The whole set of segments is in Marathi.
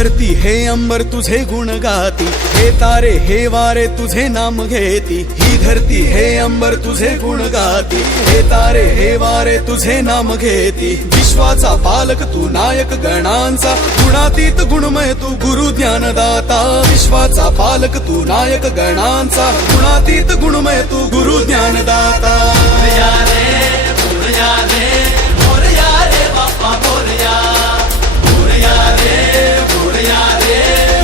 धरती हे अंबर तुझे गुण गाती, हे तारे हे वारे तुझे नाम घेती। ही धरती हे अंबर तुझे गुण गाती, हे तारे हे वारे तुझे नाम घेती। विश्वाचा पालक तू नायक गणांचा, गुणातीत गुणमय तू गुरु ज्ञानदाता। विश्वाचा पालक तू नायक गणांचा, गुणातीत गुणमय तू गुरु ज्ञानदाता। मोरया रे मोरया रे बाप्पा मोरया, मोरया रे मोरया रे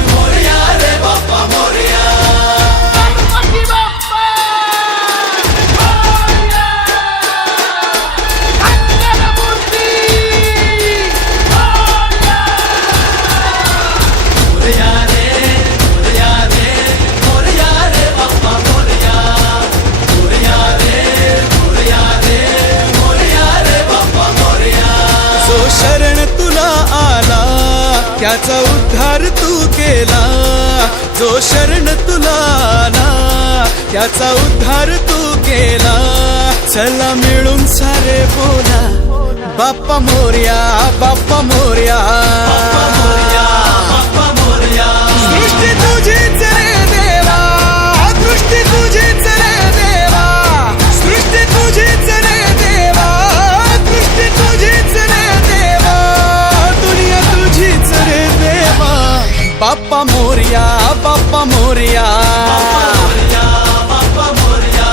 मोरया रे बाप्पा मोरया। गणपती बाप्पा मोरया, मंगलमूर्ती मोरया। मोरया रे मोरया रे मोरया रे बाप्पा मोरया, मोरया रे मोरया रे मोरया रे बाप्पा मोरया। जो शरण तुला आला त्याचा उद्धार तू केला, जो शरण तुला आला त्याचा उद्धार तू केला। चला मिळून सारे बोला बाप्पा मोरया, बाप्पा मोरया, बाप्पा मोरया, बाप्पा मोरया। सृष्टी तुझीच रे देवा, दृष्टी तुझीच रे देवा, सृष्टी तुझीच रे देवा, दृष्टी तुझीच रे देवा, दुनिया तुझीच रे देवा। बाप्पा मोरया, बाप्पा मोरया, बाप्पा मोरया, बाप्पा मोरया।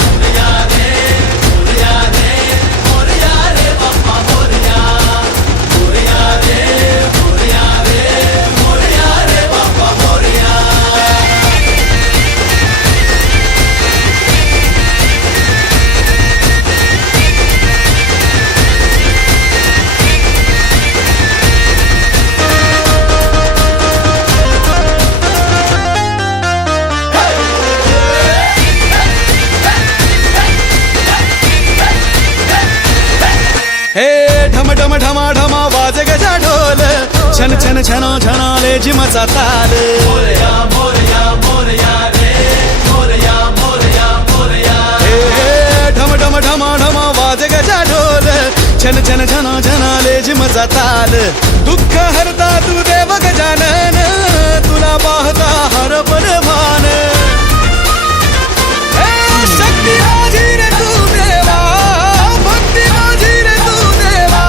मोरया रे मोरया रे मोरया रे बाप्पा मोरया, मोरया रे मोरया रे मोरया रे बाप्पा मोरया। हे ढम ढम ढमा ढमा वाज गजा ढोल, छन छन छनो छनाले जिमचा ताल। मोरया मोरया मोरया रे मोरया मोरया मोरया। हे ढम ढम ढमा ढमा वाज गजा ढोल, छन छन छनो छनाले जिमचा ताल। दुःख हरता तू देव गजानन, तुला पाहता हरपण भान। हे शक्ती माझी रे तू देवा, भक्ती माझी रे तू देवा,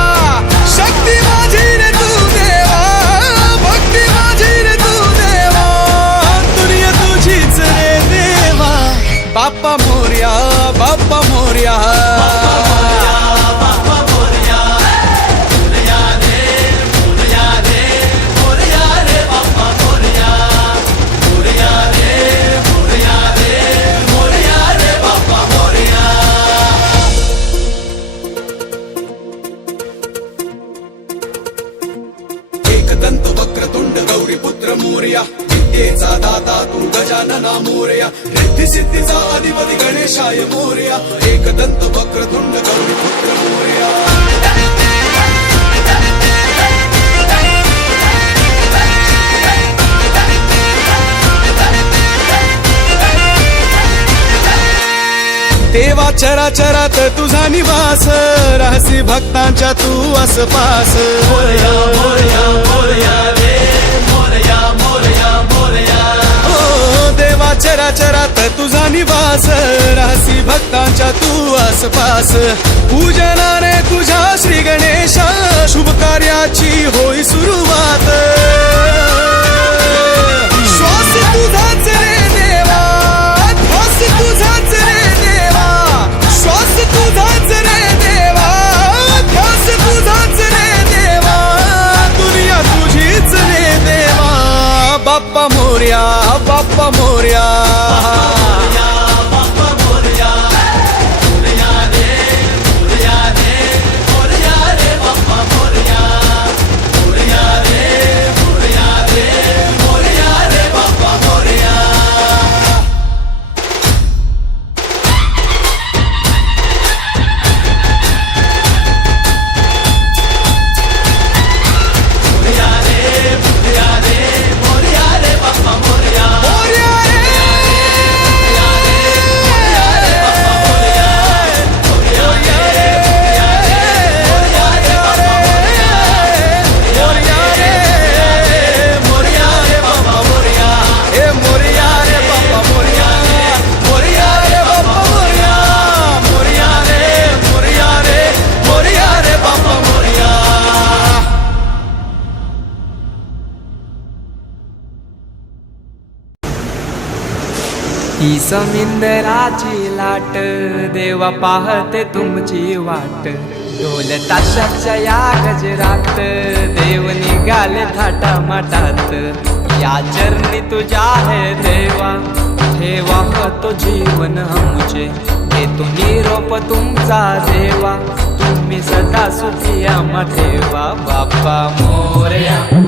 शक्ती माझी रे तू देवा, भक्ती माझी रे तू देवा, दुनिया तुझीच रे देवा। बाप्पा मोरया, बाप्पा मोरया, बाप्पा मोरया, बाप्पा मोरया। मोरया रे मोरया रे मोरया रे बाप्पा मोरया, मोरया रे मोरया रे मोरया रे बाप्पा मोरया। एकदंत वक्रतुंड गौरीपुत्र मोरया, विद्येचा दाता तू गजानना मोरया, रिद्धी सिद्धीचा अधिपती गणेशाय मोरया। एकदंत वक्रतुंड गौरीपुत्र मोरया। देवा चराचरात तुझा निवास, रहसी भक्तांच्या तू आसपास। मोरया मोरया मोरया रे मोरया मोरया मोरया। ओ देवा चराचरात तुझा निवास, रहसी भक्तांच्या तू आसपास। पूजनाने तुझ्या श्री गणेशा, शुभ कार्याची होई सुरुवात। श्वास तुझाच रे देवा, ध्यास तुझाच रे देवा, श्वास तुझाच रे देवा, ध्यास तुझाच रे देवा, दुनिया तुझीच रे देवा। बाप्पा मोरया, बाप्पा मोरया, मोरया, बाप्पा मोरया। मोरया रे मोरया रे मोरया रे बाप्पा मोरया, मोरया रे समिंदराची लाट देवा पाहते तुमची वाट ढोल ताशाच्या या गजरात देव निघाले थाटा माटात या चरणी तुझ्या है देवा ठेवा तो जीवन आमचे देतो निरोप तुमचा देवा तुम्ही सदा सुखी आम्हा ठेवा बाप्पा मोरया